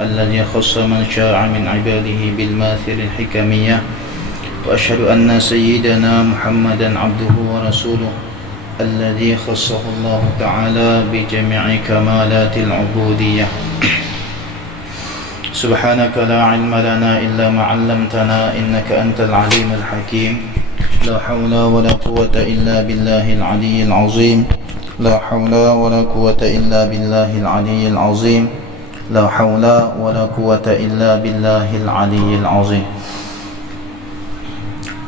الذي خص من شاء من عباده بالماثل الحكمية، وأشهد أن سيدنا محمدا عبده ورسوله الذي خصه الله تعالى بجميع كمالات العبودية. سبحانك لا علم لنا إلا ما علمتنا إنك أنت العليم الحكيم. لا حول ولا قوة إلا بالله العلي العظيم. لا حول ولا قوة إلا بالله العلي العظيم. لا حول ولا قوة إلا بالله العلي العظيم.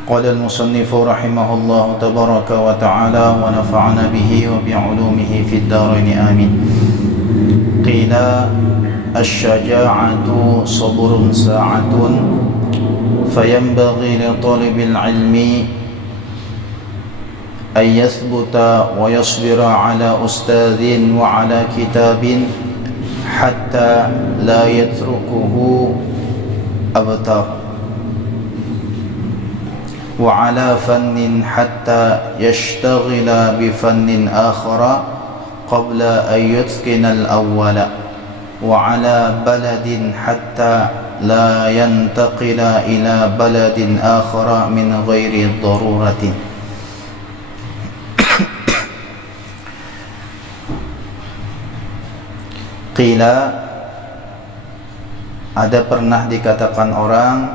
قال المصنف رحمه الله تبارك وتعالى ونفعنا به وبعلومه في الدارين آمين. قيل الشجاعة صبر ساعة، فينبغي لطالب العلم أن يثبت ويصبر على أستاذ وعلى كتاب حتى لا يتركه أبتر، وعلى فن حتى يشتغل بفن آخر قبل أن يتقن الأول، وعلى بلد حتى لا ينتقل إلى بلد آخر من غير ضرورة. Qila, ada pernah dikatakan orang,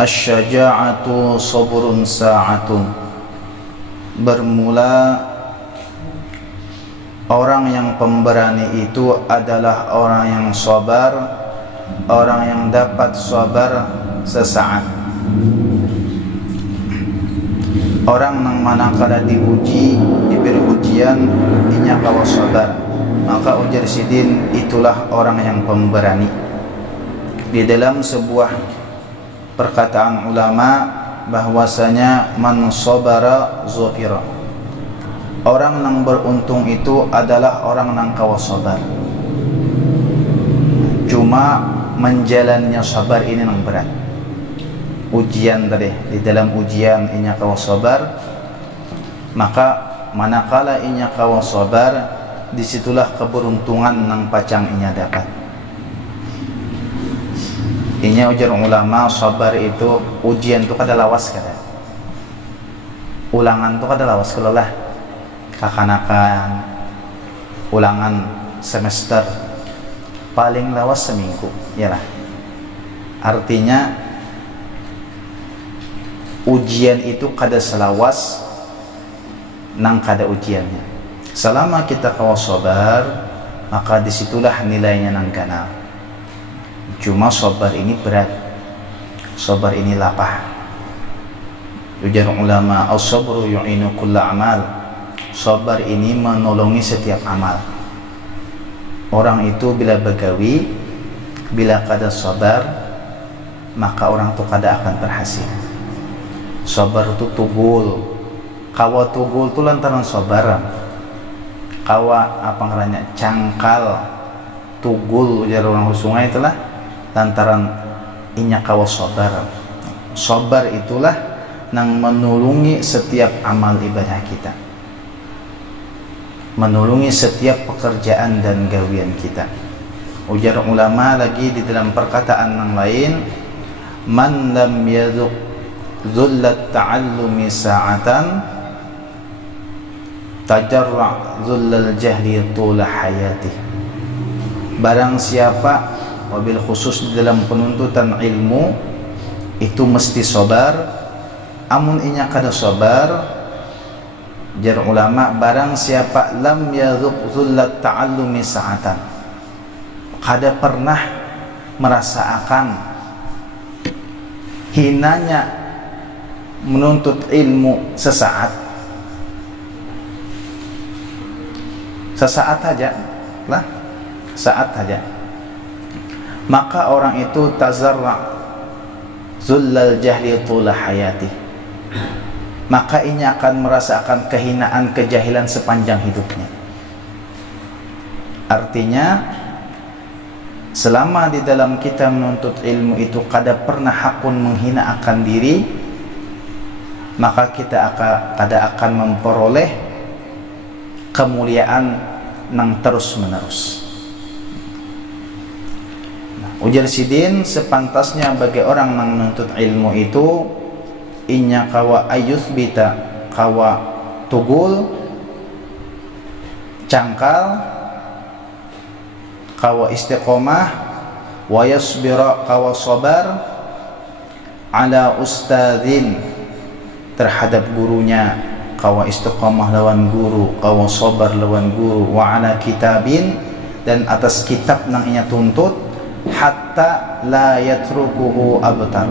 asy-syaja'atu sabrun sa'atun, bermula orang yang pemberani itu adalah orang yang sabar, orang yang dapat sabar sesaat. Orang yang manakala diuji, diberi ujian, inya kawa sabar, maka ujar sidin itulah orang yang pemberani. Di dalam sebuah perkataan ulama bahwasanya man sabara zafira, orang yang beruntung itu adalah orang yang kawa sabar. Cuma menjalannya sabar ini yang berat. Ujian tadi, di dalam ujian inya kawa sabar, maka manakala inya kawa sabar, disitulah keberuntungan yang pacang inya dapat. Inya ujar ulama sabar itu ujian tu kada lawas kada. Ulangan tu kada lawas kalau lah kakanakan ulangan semester paling lawas seminggu, yalah. Artinya ujian itu kada selawas nang kada ujiannya. Selama kita kawa sabar, maka disitulah nilainya nang kana. Cuma sabar ini berat, sabar ini lapah. Ujar ulama, as-sabru yu'inu kulla amal, sabar ini menolongi setiap amal. Orang itu bila begawi, bila kada sabar, maka orang itu kada akan berhasil. Sabar itu tugul, kawa tugul itu lantaran sabar. Kawa apa ngaranya cangkal, tugul ujar orang sungai itulah lantaran inya kawa sabar. Sabar itulah yang menulungi setiap amal ibadah kita, menulungi setiap pekerjaan dan gawian kita. Ujar ulama lagi di dalam perkataan yang lain, man lam yadhuq zullat ta'allumi sa'atan tajarra' zullal jahli tula hayati. Barang siapa, wabil khusus di dalam penuntutan ilmu itu mesti sabar. Amun inya kada sabar, jar ulama, barang siapa lam yadhuq zullat ta'allumi sa'atan, kada pernah merasakan hinanya menuntut ilmu sesaat saja lah, saat saja, maka orang itu tazarra zullal jahli tula hayati, maka ini akan merasakan kehinaan kejahilan sepanjang hidupnya. Artinya selama di dalam kita menuntut ilmu itu kada pernah hakun menghina akan diri, maka kita kada akan memperoleh kemuliaan yang terus menerus. Ujar sidin, sepantasnya bagi orang yang menuntut ilmu itu inya kawa ayuthbita, kawa tugul, cangkal, kawa istiqomah, wa yasbira, kawa sabar, ala ustadzin, terhadap gurunya, kawa istiqomah lawan guru, kawa sabar lawan guru, wa ala kitabin, dan atas kitab nang inya tuntut, hatta la yatrukuhu abtar,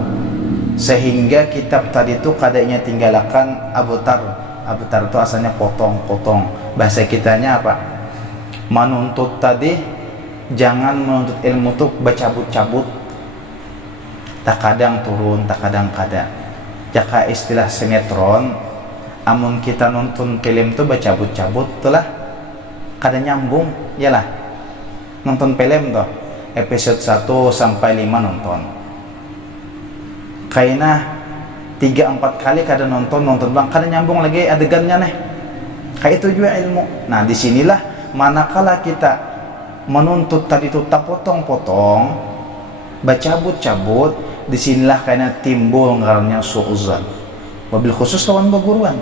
sehingga kitab tadi itu kadanya tinggalkan abtar. Abtar itu asalnya potong-potong, bahasa kitanya apa? Menuntut tadi jangan menuntut ilmu tuh bercabut-cabut, tak kadang turun, tak kadang kada. Jaka istilah sinetron, amun kita nonton film tuh bercabut-cabut itulah kada nyambung, yalah. Nonton film tuh episode 1 sampai 5 nonton, kayaknya 3-4 kali kada nonton bang, kada nyambung lagi adegannya nih. Kayak itu juga ilmu. Nah disinilah manakala kita menuntut tadi itu tak potong-potong, bacabut-cabut, disinilah kayaknya timbul ngarannya su'uzan, wabil khusus lawan berguruan.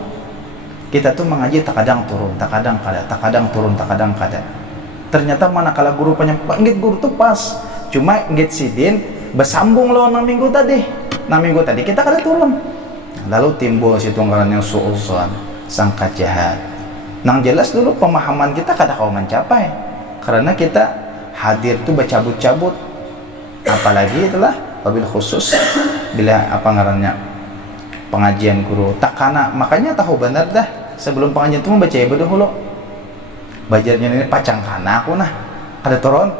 Kita tuh mengaji tak kadang turun, tak kadang kada, tak kadang turun, tak kadang kada. Ternyata manakala guru panggil guru tuh pas, cuma ngit sidin bersambung lawan 6 minggu tadi. 6 minggu tadi kita kada turun, lalu timbul situ ngarannya su'uzan, sangka jahat. Nang jelas dulu pemahaman kita kada kau mencapai, karena kita hadir tuh bercabut-cabut, apalagi itulah wabil khusus bila apa ngarannya pengajian guru takana. Makanya tahu benar dah sebelum pengajian itu membaca ibadah dulu, bajarnya ini pacang kana aku nah kada turun,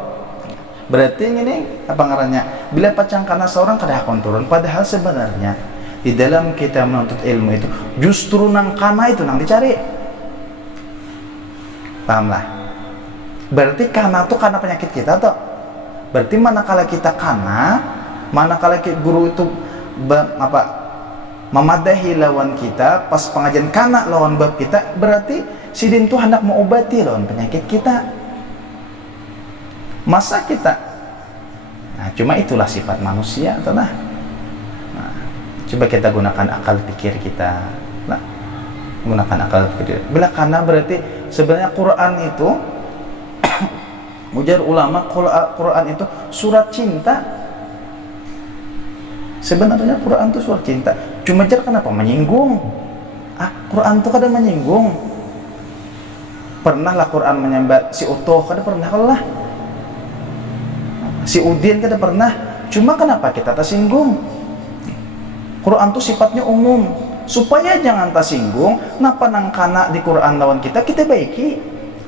berarti ini apa ngarannya bila pacang kana seorang kada akan turun. Padahal sebenarnya di dalam kita menuntut ilmu itu justru nang kana itu nang dicari, pahamlah? Berarti kana tuh karena penyakit kita tuh. Berarti manakala kita kana, manakala guru itu memadahi lawan kita pas pengajian kana lawan bab kita, berarti sidin tuh hendak mengobati lawan penyakit kita. Masa kita, nah cuma itulah sifat manusia atau nah, coba kita gunakan akal pikir kita, nah, gunakan akal pikir. Bila kana berarti sebenarnya Quran itu ujar ulama, Quran itu surat cinta. Sebenarnya Quran itu surat cinta, cuma jar kenapa menyinggung? Quran itu kadang menyinggung. Pernah lah Quran menyambat si Utoh, kada pernah lah. Si Udin kada pernah. Cuma kenapa kita tersinggung? Quran itu sifatnya umum, supaya jangan tersinggung. Napa nang kana di Quran lawan kita baiki.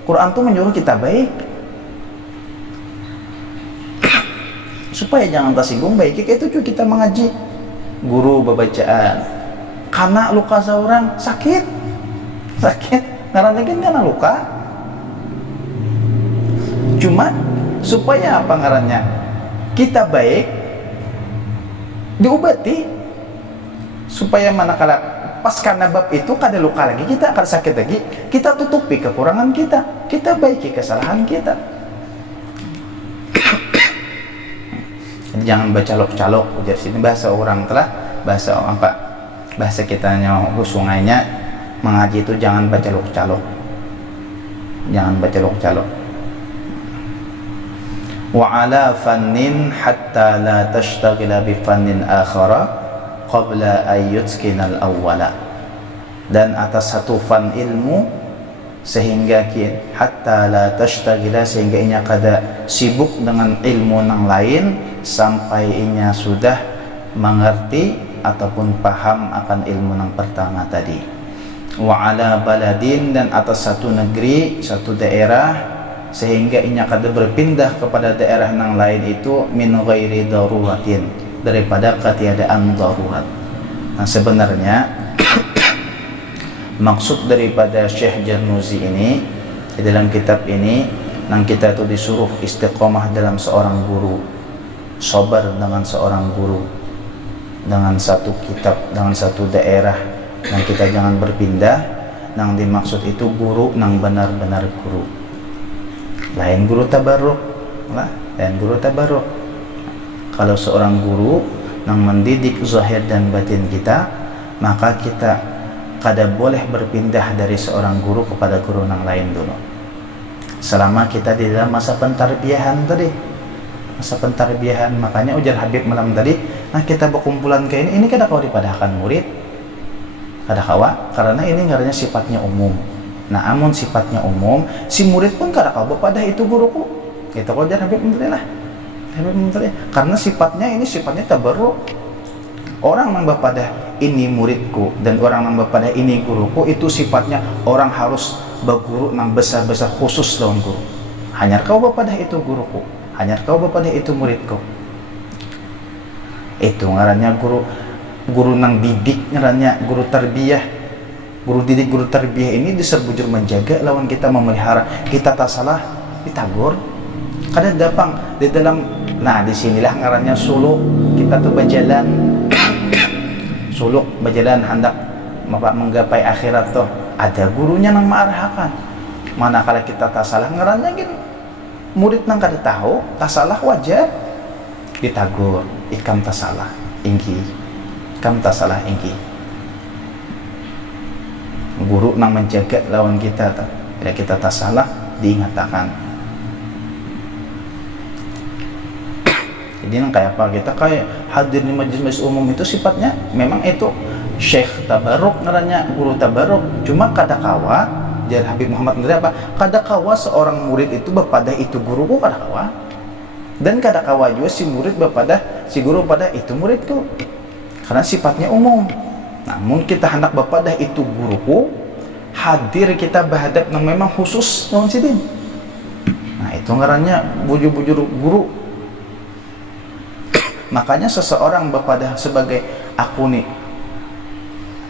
Quran itu menyuruh kita baik, supaya jangan tersinggung baiki. Kayak itu juga kita mengaji guru bacaan, karena luka seorang sakit karena lagi karena luka, cuma supaya apa ngarannya kita baik diobati, supaya manakala pas karena bab itu kada luka lagi, kita kada sakit lagi, kita tutupi kekurangan kita baiki kesalahan kita. Jangan bercalok-calok, ujar sini bahasa orang telah, bahasa apa, bahasa kitanya sungainya mengaji itu jangan bercalok-calok, jangan bercalok-calok. Wa ala fannin hatta la tashtagila bi fannin akhara qabla ayyutskinal awwala, dan atas satu fan ilmu sehingga hatta la tashtagila, sehingga inya kada sibuk dengan ilmu yang lain sampai inya sudah mengerti ataupun paham akan ilmu yang pertama tadi. Wa ala baladin, dan atas satu negeri, satu daerah, sehingga inya kada berpindah kepada daerah yang lain itu min ghairi daruratin, daripada ketiadaan darurat. Nah sebenarnya maksud daripada Syekh Jarnuzi ini di dalam kitab ini, nang kita itu disuruh istiqomah dalam seorang guru, sabar dengan seorang guru, dengan satu kitab, dengan satu daerah, dan kita jangan berpindah. Nang dimaksud itu guru nang benar-benar guru, lain guru tabarruk lah, lain guru tabarruk. Kalau seorang guru yang mendidik zahir dan batin kita, maka kita kada boleh berpindah dari seorang guru kepada guru yang lain dulu. Selama kita di dalam masa pentarbiyahan tadi, masa pentarbiyahan. Makanya ujar Habib malam tadi, nah kita berkumpulan kayak ini kada kau dipadahkan murid, kada kawa, karena ini ngarannya sifatnya umum. Nah, amun sifatnya umum, si murid pun kada kau berpadah itu guruku. Itu kau ujar Habib menteri lah. Habib menteri. Karena sifatnya ini sifatnya tabarruk. Orang yang berpadah ini muridku dan orang yang berpadah ini guruku, itu sifatnya orang harus berguru nang besar-besar khusus lawan guru. Hanya kau berpadah itu guruku, hanya kau berpadah itu muridku. Itu ngarannya guru nang didik, ngarannya guru tarbiyah. Guru didik, guru tarbiyah ini diserbujur menjaga lawan kita memelihara. Kita tak salah ditagur, kada dapang di dalam. Nah, disinilah ngarannya suluk. Kita tuh berjalan suluk, berjalan hendak menggapai akhirat tuh. Ada gurunya nang maarahkan. Manakala kita tak salah ngarannya gini, murid nang kada tahu tak salah wajar ditagur, ikam tak salah ingki, ikam tak salah ingki. Guru nang menjaga lawan kita tuh. Bila kita tak salah diingatkan. Jadi nang kayak apa, kita kayak hadir di majelis umum itu sifatnya memang itu syekh tabarruk ngarannya, guru tabarruk. Cuma kada kawa, jar Habib Muhammad Ndri apa? Kada kawa seorang murid itu berpadah itu guruku, kada kawa. Dan kada kawa juga si murid berpadah si guru pada itu muridku. Karena sifatnya umum. Namun kita hendak berpadah itu guruku, hadir kita berhadap yang memang khusus lawan sidin. Nah, itu ngarannya bujur-bujur guru. Makanya seseorang berpadah sebagai aku nih,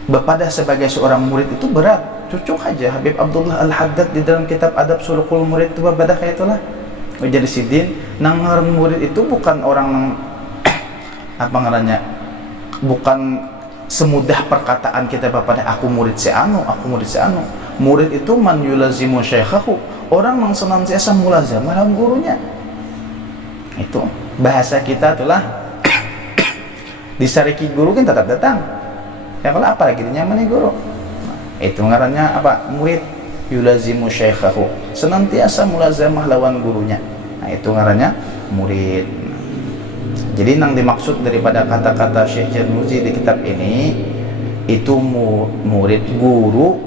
berpadah sebagai seorang murid itu berat. Cucuk aja Habib Abdullah Al-Haddad di dalam kitab Adab Sulukul Murid itu berpadah kayak itulah. Jadi sidin nang ngaran murid itu bukan orang nang apa ngarannya, bukan semudah perkataan kita berpadah aku murid si anu, aku murid si anu. Murid itu man yulazimu syaikhahu, orang yang senantiasa mulazamah dengan gurunya. Itu bahasa kita itulah. Disariki guru kan tetap datang. Ya kalau apa lagi nyaman guru. Itu ngarannya apa? Murid yulazimu syaikhahu, senantiasa mulazamah lawan gurunya. Nah, itu ngarannya murid. Jadi yang dimaksud daripada kata-kata Syekh Jarnuzi di kitab ini itu murid guru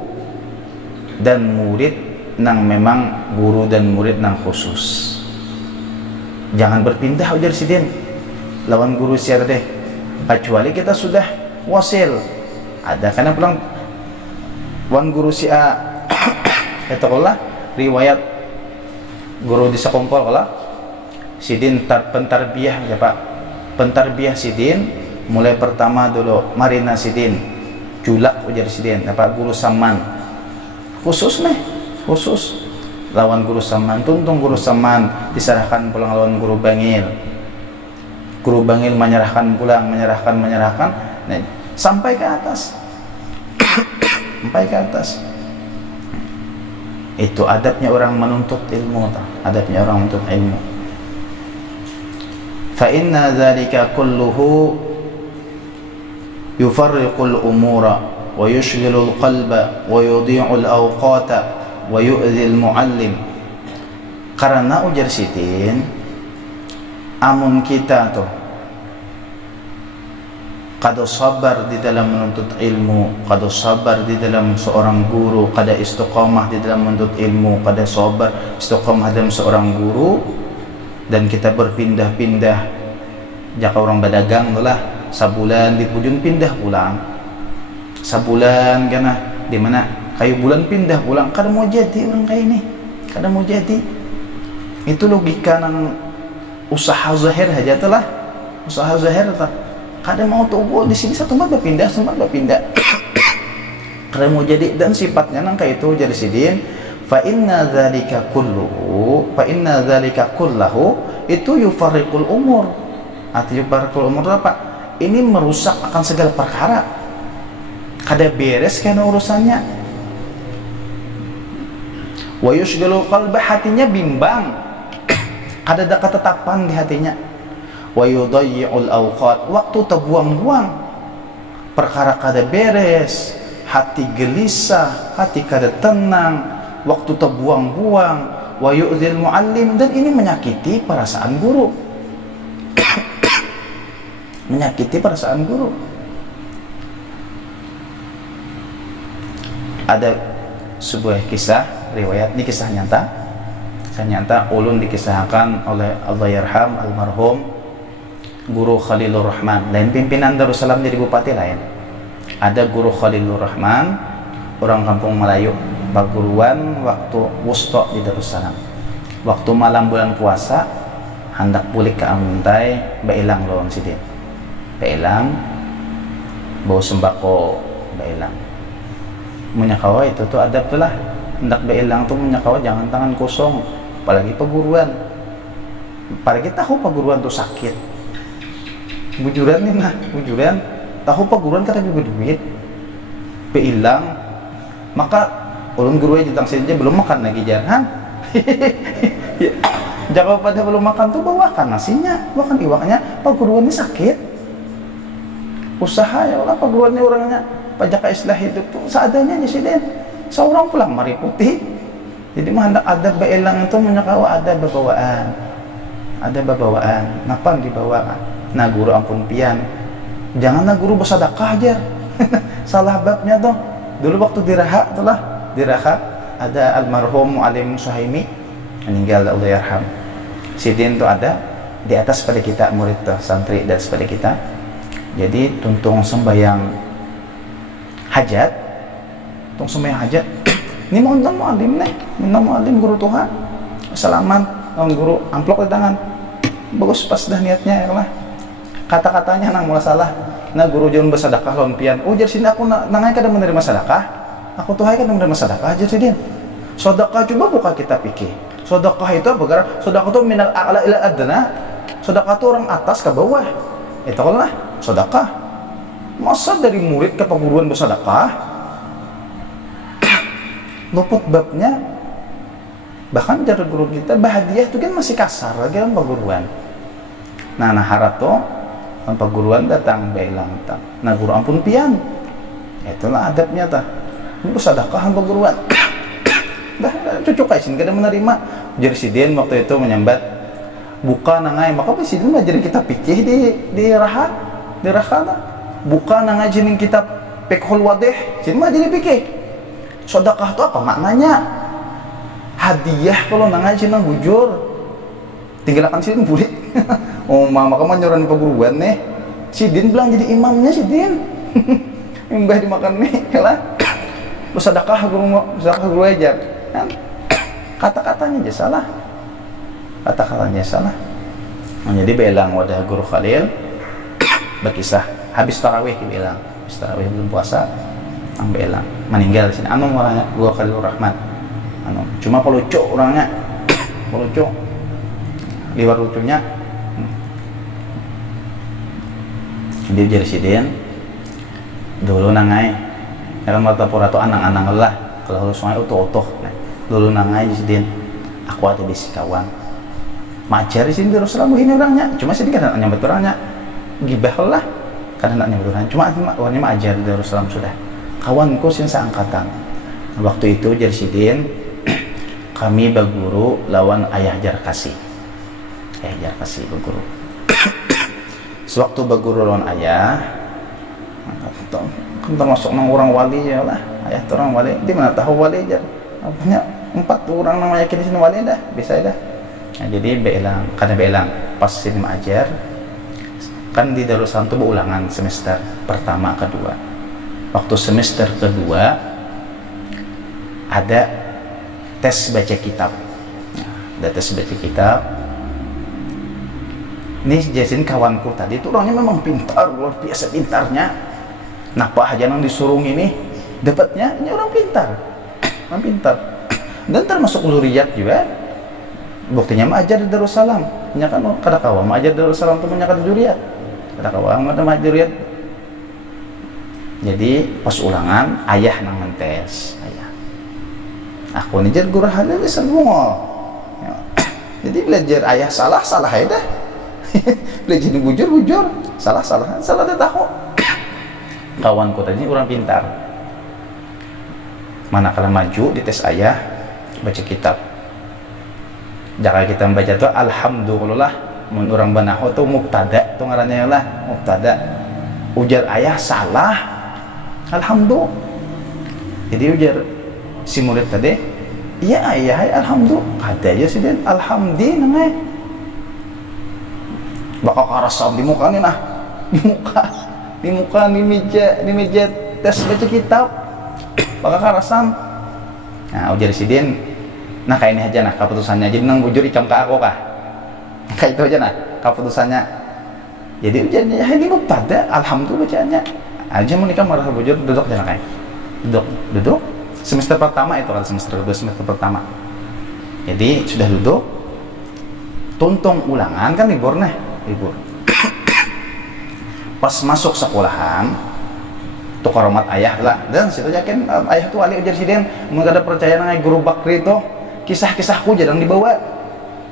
dan murid nang memang guru dan murid nang khusus. Jangan berpindah ujar sidin lawan guru siar deh. Kecuali kita sudah wasil. Ada karena pulang wan guru si A itu lah riwayat guru di sekompol lah sidin pentarbiyah ya Pak, pentarbiyah sidin mulai pertama dulu marina sidin julak ujar sidin apa guru saman khusus nih, khusus lawan guru saman, tuntung guru saman diserahkan pulang lawan guru bangil. Guru bangil menyerahkan pulang, menyerahkan, nah, sampai ke atas. Sampai ke atas. Itu adabnya orang menuntut ilmu, adabnya orang menuntut ilmu. Fa inna dzalika kulluhu yufarriqul umura wa yushghilul qalba wa yudhi'ul awqata wa yu'dhil muallim. Karena ujar sidin amun kita tuh kada sabar di dalam menuntut ilmu, kada sabar di dalam seorang guru, kada istiqamah di dalam menuntut ilmu, kada sabar istiqamah dalam seorang guru, dan kita berpindah-pindah. Jika orang berdagang lah sabulan di Pujun pindah pulang, sabulan kana di mana kayu bulan pindah pulang, kada mau jadi orang kayak ini, kada mau jadi. Itu logika nang usaha zahir aja telah, usaha zahir telah. Kada mau tunggu di sini satu tempat berpindah, kada mau jadi. Dan sifatnya nang kayak itu jadi sidin. Fa inna dzalika kulluhu, fa inna dzalika kullahu itu yufarriqul umur. Arti yufarriqul umur apa? Ini merusak akan segala perkara. Kada beres karena urusannya. Wa yushghalul qalba, hatinya bimbang. Kada ada ketetapan di hatinya. wa yudayyi'ul awqat, waktu terbuang-buang, perkara kada beres, hati gelisah, hati kada tenang, waktu terbuang-buang, wa yu'dzil muallim, dan ini menyakiti perasaan guru. Menyakiti perasaan guru. Ada sebuah kisah riwayat, ini kisah nyata ulun dikisahkan oleh Allah yarham almarhum Guru Khalilur Rahman, lain pimpinan Darussalam jadi bupati lain. Ada Guru Khalilur Rahman, orang kampung Melayu, paguruan waktu wusto di Darussalam. Waktu malam bulan puasa, hendak pulik ke Amuntai, bailang lawan sidin. Bailang, bau sembako, bailang. Menyakawa itu tuh adab tuh lah. Hendak bailang tuh menyakawa jangan tangan kosong, apalagi paguruan. Apalagi tahu paguruan tuh sakit. Bujuran nih nah, bujuran tahu paguruan kata berduit beilang, maka ulun guru aja saja belum makan lagi jangan. Jangan pada belum makan tuh bawakan nasinya, bawakan iwaknya, paguruan ini sakit. Usaha ya Allah paguruannya orangnya pajak islah hidup tuh seadanya aja sih den. Seorang pulang mari putih. Jadi mah ada beilang itu menyakawa ada babawaan. Ada babawaan. Napa dibawa? Nah guru ampun pian, janganlah guru bersedekah aja. Salah babnya tuh. Dulu waktu diraha itulah, diraha ada almarhum Alim Suhaimi meninggal Allah yarham. Sidin tuh ada di atas pada kita murid tuh, santri dan pada kita. Jadi tuntung sembayang hajat, tuntung sembayang hajat. Ini mau alim nih, mau alim guru Tuhan. Salaman, guru amplop di tangan. Bagus pas dah niatnya ya lah. Kata-katanya nang mulai salah. Nah guru jangan bersedekah lawan pian. Oh jadi sini aku nangai kada menerima sedekah. Aku tuh hai kada menerima sedekah aja sih din. Sedekah coba buka kita pikir. Sedekah itu apa? Karena sedekah itu minal a'la ila adna. Sedekah itu orang atas ke bawah. Itu lah sedekah. Masa dari murid ke perguruan bersedekah? Luput babnya. Bahkan dari guru kita bahadiah itu kan masih kasar lagi dalam perguruan. Nah harap tuh perguruan datang bailang tak. Nah guru ampun pian. Itulah adabnya tah. Ini bersedekah perguruan. Dah cucuk kaisin kada menerima. Jadi sidin waktu itu menyambat buka nangai, maka sidin mah jadi kita pikir di rahat, di rahat. Buka nangai jening kitab Fiqhul Wadih, sidin mah jadi pikir. Sedekah itu apa maknanya? Hadiah kalau nangai jening bujur. Tinggalkan sidin bulik. Oh mama kamu nyuruh perguruan nih. Sidin bilang jadi imamnya Sidin. Mbah dimakan nih lah. Bersedekah guru ajar. Kan? Kata-katanya aja salah. Kata-katanya salah. Nah, jadi belang wadah guru Khalil berkisah habis tarawih bilang. Habis tarawih belum puasa ang belang meninggal di sini. Anu orangnya guru Khalilur Rahman. Anu cuma pelucu orangnya. Pelucu. Liwat lucunya dia jadi sidin dulu nangai dalam mata pura tu anang-anang lah kalau sungai utuh-utuh dulu nangai sidin aku ada di sikawan majar di sini terus lalu ini orangnya cuma sidin kan nyambut orangnya gibah lah karena nak nyambut orangnya cuma orangnya majar di Darussalam sudah kawanku sih seangkatan waktu itu jadi sidin kami berguru lawan ayah Jarkasi berguru. Sewaktu berguru lawan ayah, kan termasuk nang orang wali ya lah. Ayah tu orang wali, di mana tahu wali aja. Banyak 4 orang namanya kini sini wali dah, bisa dah. Nah, jadi belang pas sini ajar, kan di Darussalam tu berulangan semester pertama kedua. Waktu semester kedua ada tes baca kitab. Ada tes baca kitab. Ini Jasin kawanku tadi itu orangnya memang pintar, luar biasa pintarnya. Nah Pak Hajan yang disuruh ini dapatnya ini orang pintar, dan termasuk zuriat juga. Buktinya mengajar di Darussalam, kan kada kawa mengajar di Darussalam itu menyakat zuriat, kada kawa ada zuriat. Jadi pas ulangan ayah nang mentes, ayah. Aku nih jadi guru halal semua. Jadi belajar ayah salah ya dah. Belajar bujur, salah dia tahu. Kawanku tadi orang pintar, manakala maju di tes ayah baca kitab, jika kita membaca tuh alhamdulillah, mun orang banaho tuh mubtada tuh ngarannya lah mubtada, ujar ayah salah alhamdulillah. Jadi ujar si murid tadi, iya ayah alhamdulillah, kata aja sih dia alhamdulillah namanya, bakal karasam di muka nih nah, di meja tes baca kitab bakal karasam. Nah ujar si Din, nah kayak ini aja nah keputusannya, jadi nang bujur icam ke aku kah, kayak itu aja nah keputusannya. Jadi ujarnya ya ini mubtada alhamdulillah bacaannya aja, mau nikah marah bujur duduk jangan kayak duduk semester pertama itu kan, semester kedua semester pertama. Jadi sudah duduk, tuntung ulangan kan libur. Pas masuk sekolahan tuh koromat ayah lah, dan situ yakin ayah tuh ali ujar sidin mun kada percaya nang guru bakri itu kisah-kisahku jarang dibawa.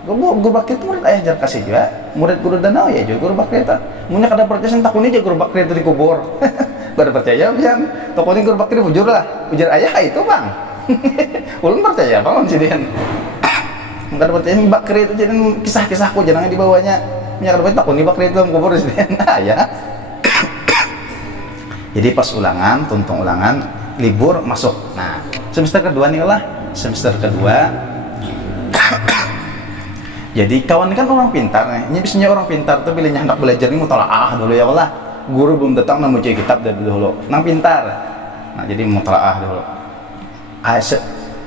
Guru bakri itu murid ayah jar kasih juga, murid guru danau ya juga guru bakri itu. Munnya kada percaya sentakuni aja guru bakri itu dikubur. Kada percaya pian. Tokoni guru bakri bujur lah. Ujar ayah itu, Bang. Ulun percaya Bang sidin. Mun kada percaya bakri itu jadi kisah-kisahku jarang dibawanya. Munnya kada percaya takuni bakri itu kubur sidin. Ayah. Jadi pas ulangan, tuntung ulangan, libur masuk. Nah, semester kedua nih lah, semester kedua. Jadi kawan kan orang pintar nih. Ini biasanya orang pintar tuh pilihnya hendak belajar ini mutalaah dulu ya Allah. Guru belum datang namun cek kitab dari dulu. Nang pintar. Nah, jadi mutalaah dulu.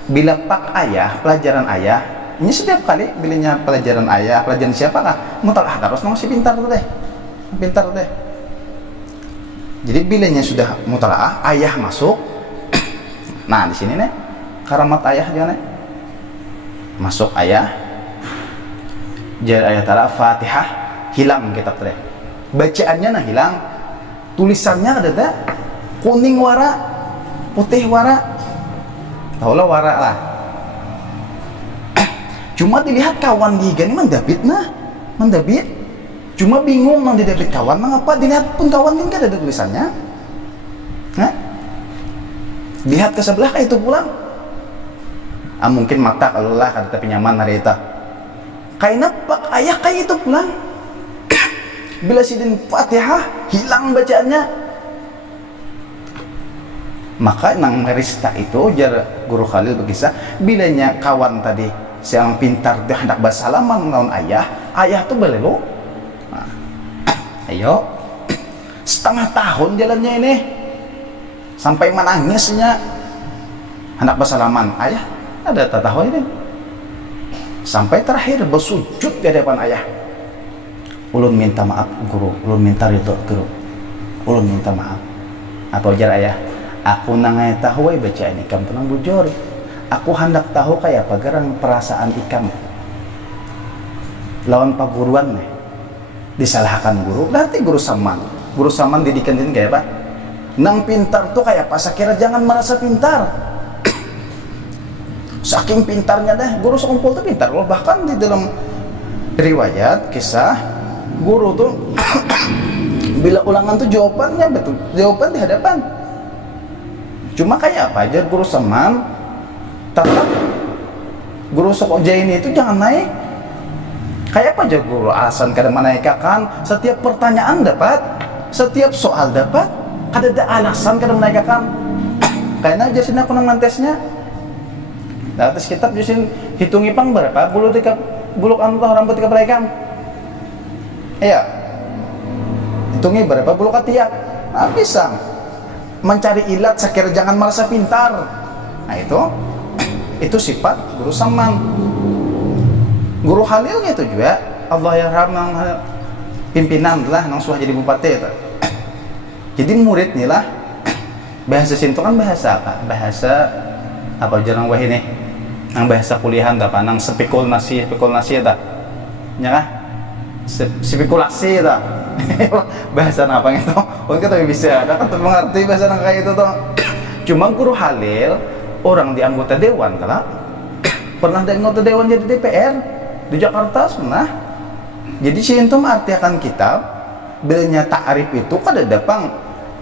Bila pak ayah, pelajaran ayah, ini setiap kali bilihnya pelajaran ayah, pelajaran siapa kah? Mutalaah terus nang si pintar tuh deh. Pintar tuh deh. Jadi bilanya sudah mutalaah, ayah masuk. Nah di sini nih karamat ayah juga nih. Masuk ayah, jadi ayah tala Fatihah hilang kitab teh. Bacaannya nah hilang, tulisannya ada dah kuning wara, putih wara, tahulah wara lah. Cuma dilihat kawan gigani mendabit nah, mendabit. Cuma bingung nang didapet kawan, mengapa dilihat pun kawan kan ada tulisannya. Nah, lihat ke sebelah kayak itu pulang. Mungkin mata kalau lah kada tapi nyaman hari itu. Kayak napak ayah kayak itu pulang. Bila sidin Fatihah hilang bacaannya. Maka nang merista itu jar Guru Khalil berkisah, bilanya kawan tadi siang pintar dia hendak bersalaman lawan ayah tuh belelo. Ayo, setengah tahun jalannya ini sampai menangisnya hendak bersalaman ayah, ada tak tahu ini sampai terakhir bersujud di hadapan ayah. Ulun minta maaf guru, ulun minta ridho guru, ulun minta maaf. Apa ujar ayah? Aku nangai tahu baca ini ikam tenang bujur. Aku hendak tahu kayak apa gerang perasaan ikam lawan paguruan nih. Disalahkan guru, berarti guru saman didikan kayak apa? Nang pintar tuh kayak apa? Saya kira jangan merasa pintar. Saking pintarnya deh, guru sekumpul tuh pintar loh. Bahkan di dalam riwayat kisah guru tuh bila ulangan tuh jawabannya betul, jawaban di hadapan. Cuma kayak apa aja guru saman, tetap guru sokojain itu jangan naik. Kayak apa aja guru alasan kadang menaikkan setiap pertanyaan dapat, setiap soal dapat, ada alasan kadang menaikkan. Kayaknya aja sini aku nang mantesnya. Nah, atas kitab jusin hitungi pang berapa bulu anu rambut tiga pelekam. Iya. Hitungi berapa bulu katiak. Nah, bisa mencari ilat sekira jangan merasa pintar. Nah, itu sifat guru saman. Guru Khalilnya itu juga Allah yarham nang pimpinan lah nang suah jadi bupati itu. Jadi murid nih lah bahasa sintu kan bahasa apa? Bahasa apa jarang wah ini? Nang bahasa kuliahan apa? Nang spekulasi eta. Nya kah? Spekulasi eta. Bahasa apa gitu? Oh kita bisa ada kan mengerti bahasa nang kayak itu tuh. Cuma Guru Khalil orang di anggota dewan kala pernah di anggota dewan jadi DPR di Jakarta pernah Jadi si itu mengartikan kitab bilanya ta'rif itu kada dapang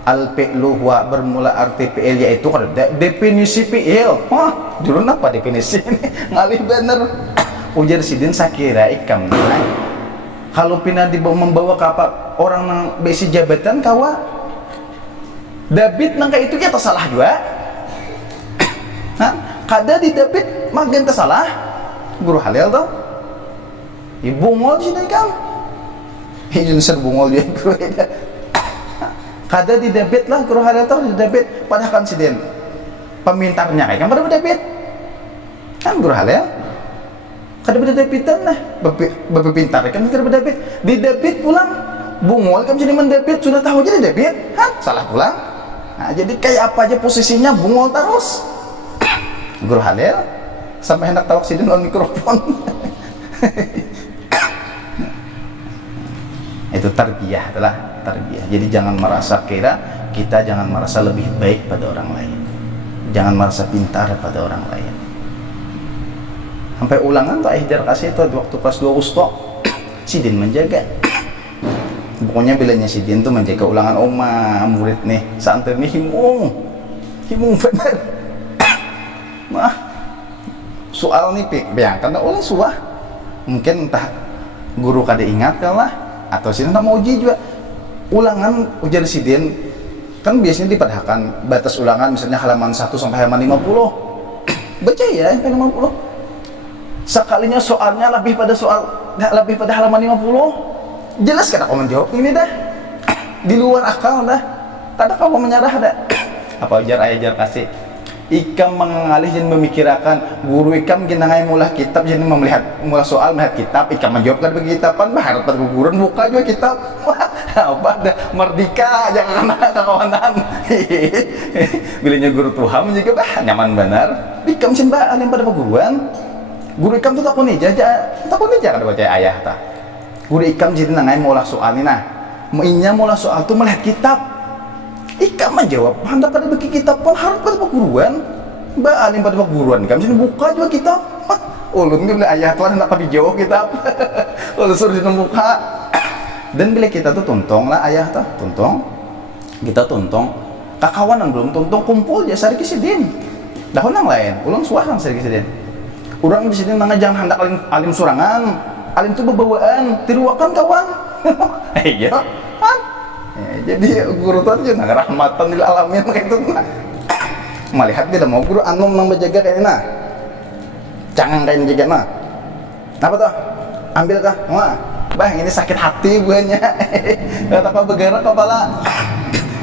al fi'lu huwa bermula arti fi'il yaitu kada definisi fi'il. Wah, dulu apa definisi ini? Ngalih bener. Ujar sidin sakira ikam kalau pina membawa kapal orang nang besi jabatan kawa David nang kayak itu kita salah juga. Hah? Kada di David magen salah guru halal tuh ibu ngol sih kan hijau ser bungol dia guru kada di David lah guru halal tuh di David padahal kan sidin pemintarnya kayak kan pada David kan guru halal kada pada Davidan lah bapak pintar kan kada pada David di David pulang bungol kan jadi David sudah tahu jadi David hah salah pulang. Nah, jadi kayak apa aja posisinya bungol terus guru halal sampai hendak tawak sidin on mikrofon. Itu tarbiyah, adalah tarbiyah. Jadi jangan merasa jangan merasa lebih baik pada orang lain, jangan merasa pintar pada orang lain. Sampai ulangan tuh akhir kasih itu waktu kelas 2 usto sidin menjaga. Pokoknya bilanya sidin tuh menjaga ulangan murid nih santri nih himung bener. Mah soal nih pik bayangkan oleh suah mungkin entah guru kada ingat kalah atau sidin tak mau uji juga ulangan ujar sidin kan biasanya dipadahkan batas ulangan misalnya halaman 1 sampai halaman 50 baca ya sampai 50 sekalinya soalnya lebih pada halaman 50 jelas kada kau menjawab ini dah di luar akal dah kada kau menyerah dah apa ajar kasih ikam mengalih dan memikirkan guru ikam ginangai mulah kitab jadi mulah soal melihat kitab ikam menjawab kan bagi kitaban baharat pada guguran buka juga kitab apa ada merdeka jangan kawanan bilanya guru Tuhan juga nyaman benar ikam simba alim pada guruan guru ikam tuh takut nih kada baca ayah ta guru ikam jadi nangai mulah soal ini nah mainnya mulah soal tuh melihat kitab ikam menjawab hendak kada bagi kitab pun harus pada guruan mbak alim pada guruan ikam sini buka juga kitab ulun ni ayah tuan hendak pada jauh kitab ulun suruh buka dan bila kita tuh tuntong lah ayah tuh kita tuntong kakawanan belum tuntong kumpul ya sari kisidin dahon yang lain ulun suah sari kisidin orang di sini jangan hendak alim surangan alim itu bebawaan tiruakan kawan iya kan jadi guru tuan juga rahmatan lil alamin kayak itu melihat tidak mau guru anom nang berjaga kayak nah jangan kayak jaga nah apa tuh ambil kah wah bang ini sakit hati buahnya kata kau bergerak kepala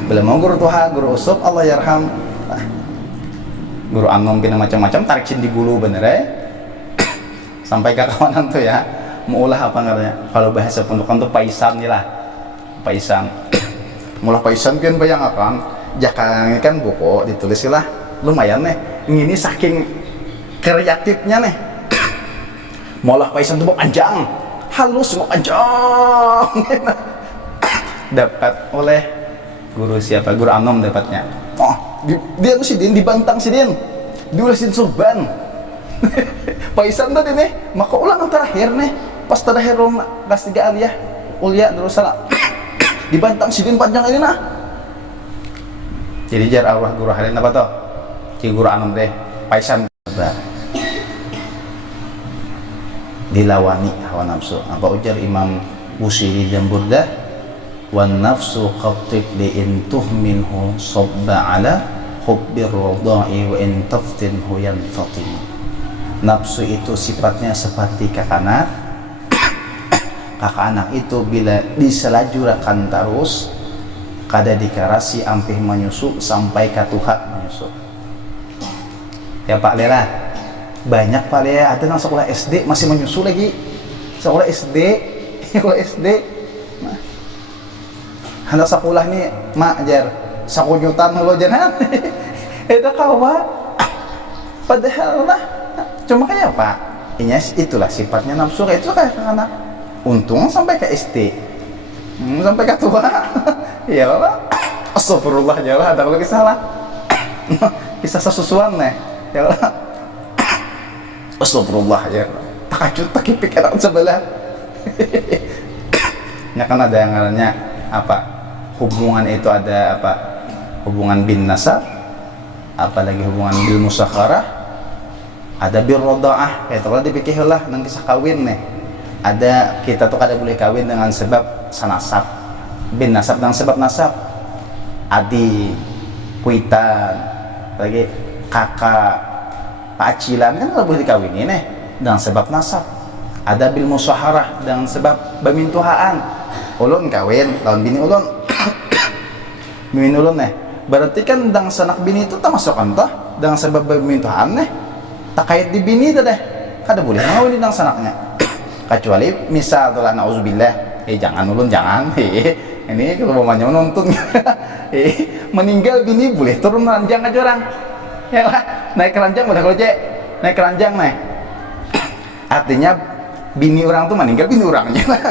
belum mau guru tuha guru usop Allah yarham guru anom kena macam-macam tarik di gulu bener sampai ke kawanan tuh ya mau ulah apa namanya kalau bahasa pendukan tuh paisan nih lah paisan mulah paisan kan bayangkan jangan kan buku ditulis lah lumayan nih ini saking kreatifnya nih mulah paisan tuh panjang halus mau panjang dapat oleh guru siapa guru anom dapatnya dia tuh sidin dibantang sidin diulesin surban paisan tadi nih maka ulang terakhir nih pas terakhir kelas 3 aliyah ulia terus salah dibantang sidin panjang ini nah jadi jar arwah guru halin apa toh ki guru anom deh paisan dilawani hawa nafsu apa ujar Imam Busiri dan Burdah wan nafsu qattib li intuh minhu sabba ala hubbir radai wa in taftinhu yanfatim nafsu itu sifatnya seperti kakak anak itu bila diselajurakan terus kada dikarasi ampih menyusu sampai katuhak menyusu ya Pak Lera banyak Pak Lera ada yang sekolah SD masih menyusu lagi sekolah SD nah. Hendak sekolah nih mak jar sakunyutan lo jangan itu kawa padahal lah cuma kayak apa itulah sifatnya nafsu kayak itu kayak anak untung sampai ke SD sampai ke tua ya Allah astagfirullah ya Allah ada lagi salah kisah sesusuan nih ya Allah astagfirullah ya takajut tak kipik anak sebelah Ya kan ada yang namanya apa? Hubungan itu ada apa? Hubungan bin nasab, apalagi hubungan bil musakharah, ada bil rodaah. Itu kalau dipikir lah nang kisah kawin nih. Ada kita tuh kada boleh kawin dengan sebab sanasab, bin nasab dengan sebab nasab. Adi, kuitan, lagi kakak, pacilan kan nggak boleh dikawinin nih dengan sebab nasab. Ada bil musyaharah dengan sebab bamintuhaan. Ulun kawin lawan bini ulun, bini ulun nih. Berarti kan dengan sanak bini itu termasuk entah dengan sebab bamintuhaan nih. Tak kait di bini itu deh. Kada boleh ngawin dengan sanaknya. Kecuali misal tuh lah nauzubillah, jangan ulun jangan. Ini kalau mamanya nonton, meninggal bini boleh turun ranjang aja orang. Ya lah, naik keranjang udah kalau cek naik keranjang nih. Artinya bini orang tuh meninggal bini orangnya.